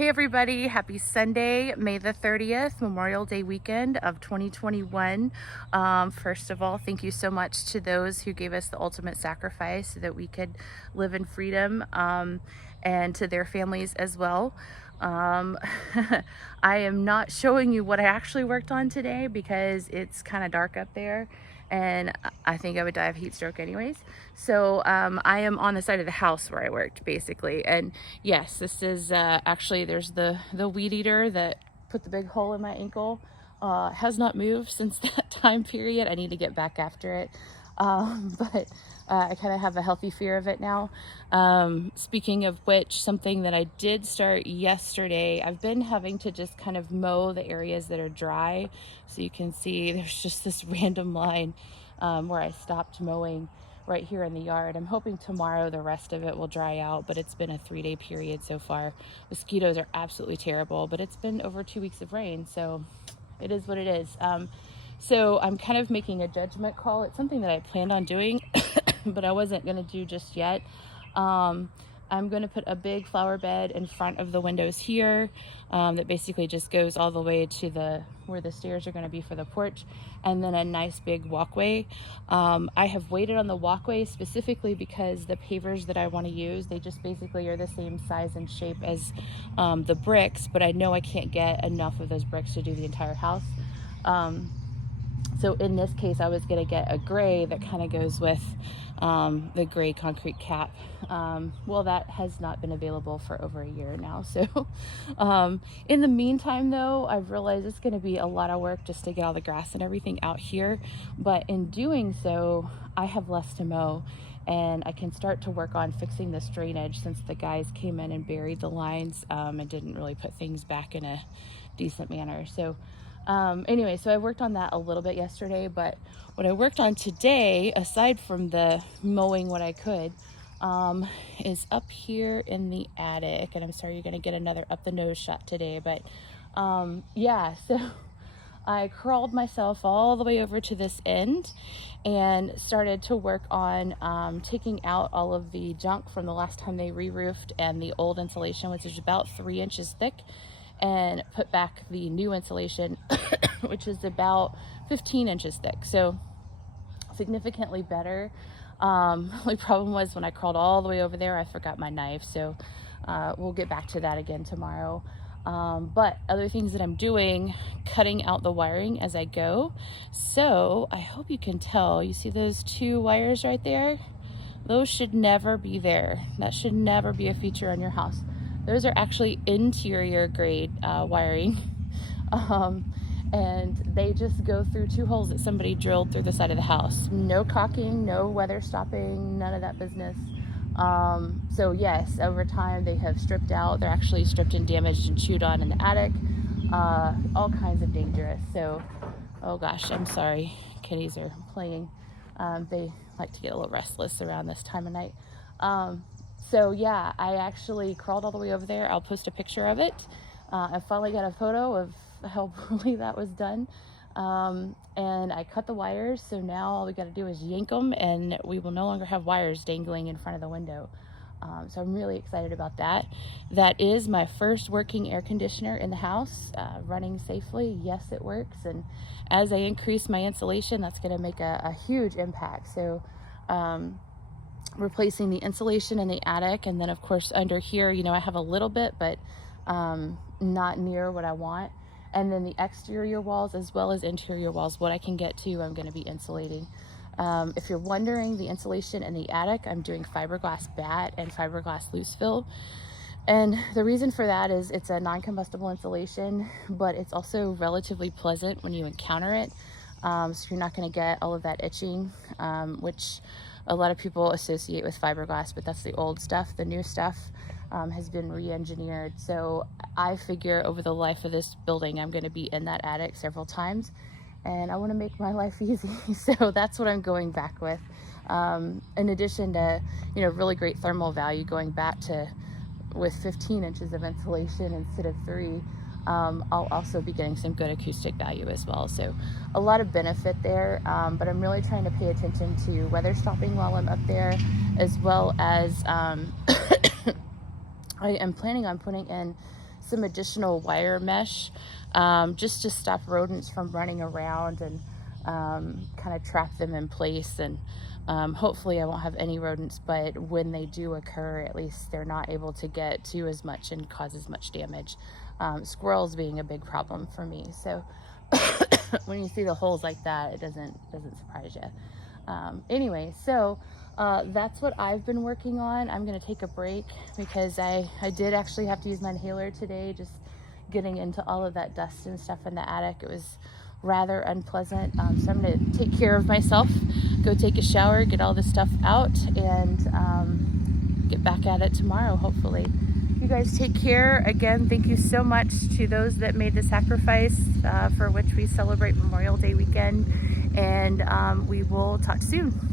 Hey everybody, happy Sunday, May the 30th, Memorial Day weekend of 2021. First of all, thank you so much to those who gave us the ultimate sacrifice so that we could live in freedom, and to their families as well. Um, I am not showing you what I actually worked on today because it's kind of dark up there and I think I would die of heat stroke anyways. So I am on the side of the house where I worked basically. And yes, this is actually, there's the weed eater that put the big hole in my ankle. Has not moved since that time period. I need to get back after it. But I kind of have a healthy fear of it now. Speaking of which, something that I did start yesterday, I've been having to just kind of mow the areas that are dry. So you can see there's just this random line where I stopped mowing right here in the yard. I'm hoping tomorrow the rest of it will dry out, but it's been a 3-day period so far. Mosquitoes are absolutely terrible, but it's been over 2 weeks of rain, so it is what it is. So I'm kind of making a judgment call. It's something that I planned on doing, but I wasn't going to do just yet. I'm going to put a big flower bed in front of the windows here that basically just goes all the way to where the stairs are going to be for the porch, and then a nice big walkway. I have waited on the walkway specifically because the pavers that I want to use, they just basically are the same size and shape as the bricks, but I know I can't get enough of those bricks to do the entire house. So in this case, I was going to get a gray that kind of goes with the gray concrete cap. Well, that has not been available for over a year now. So in the meantime, though, I've realized it's going to be a lot of work just to get all the grass and everything out here. But in doing so, I have less to mow. And I can start to work on fixing this drainage since the guys came in and buried the lines and didn't really put things back in a decent manner. So anyway, so I worked on that a little bit yesterday, but what I worked on today, aside from the mowing what I could, is up here in the attic. And I'm sorry you're going to get another up the nose shot today, but yeah, so I crawled myself all the way over to this end and started to work on taking out all of the junk from the last time they re-roofed and the old insulation, which is about 3 inches thick, and put back the new insulation, which is about 15 inches thick. So significantly better. Only problem was when I crawled all the way over there, I forgot my knife. So we'll get back to that again tomorrow. But other things that I'm doing, cutting out the wiring as I go. So I hope you can tell, you see those 2 wires right there? Those should never be there. That should never be a feature on your house. Those are actually interior grade wiring. And they just go through 2 holes that somebody drilled through the side of the house. No caulking, no weather stopping, none of that business. So yes, over time they have stripped out. They're actually stripped and damaged and chewed on in the attic. All kinds of dangerous. So, oh gosh, I'm sorry. Kitties are playing. They like to get a little restless around this time of night. So yeah, I actually crawled all the way over there. I'll post a picture of it. I finally got a photo of how poorly that was done. And I cut the wires, so now all we got to do is yank them and we will no longer have wires dangling in front of the window. So I'm really excited about that. That is my first working air conditioner in the house, running safely. Yes, it works. And as I increase my insulation, that's going to make a huge impact. So replacing the insulation in the attic, and then of course under here, you know, I have a little bit, but not near what I want. And then the exterior walls as well as interior walls, what I can get to, I'm going to be insulating. If you're wondering, the insulation in the attic, I'm doing fiberglass batt and fiberglass loose fill. And the reason for that is it's a non-combustible insulation, but it's also relatively pleasant when you encounter it. So you're not going to get all of that itching, which a lot of people associate with fiberglass, but that's the old stuff. The new stuff has been re-engineered. So I figure over the life of this building, I'm going to be in that attic several times, and I want to make my life easy. So that's what I'm going back with. In addition to, you know, really great thermal value, going back to with 15 inches of insulation instead of 3. I'll also be getting some good acoustic value as well. So a lot of benefit there, but I'm really trying to pay attention to weather stopping while I'm up there, as well as I am planning on putting in some additional wire mesh, just to stop rodents from running around and kind of trap them in place. And hopefully I won't have any rodents, but when they do occur, at least they're not able to get to as much and cause as much damage. Squirrels being a big problem for me. So when you see the holes like that, it doesn't surprise you. Anyway, so that's what I've been working on. I'm gonna take a break because I did actually have to use my inhaler today, just getting into all of that dust and stuff in the attic. It was rather unpleasant. So I'm gonna take care of myself, go take a shower, get all this stuff out, and get back at it tomorrow, hopefully. You guys take care. Again, thank you so much to those that made the sacrifice, for which we celebrate Memorial Day weekend, and we will talk soon.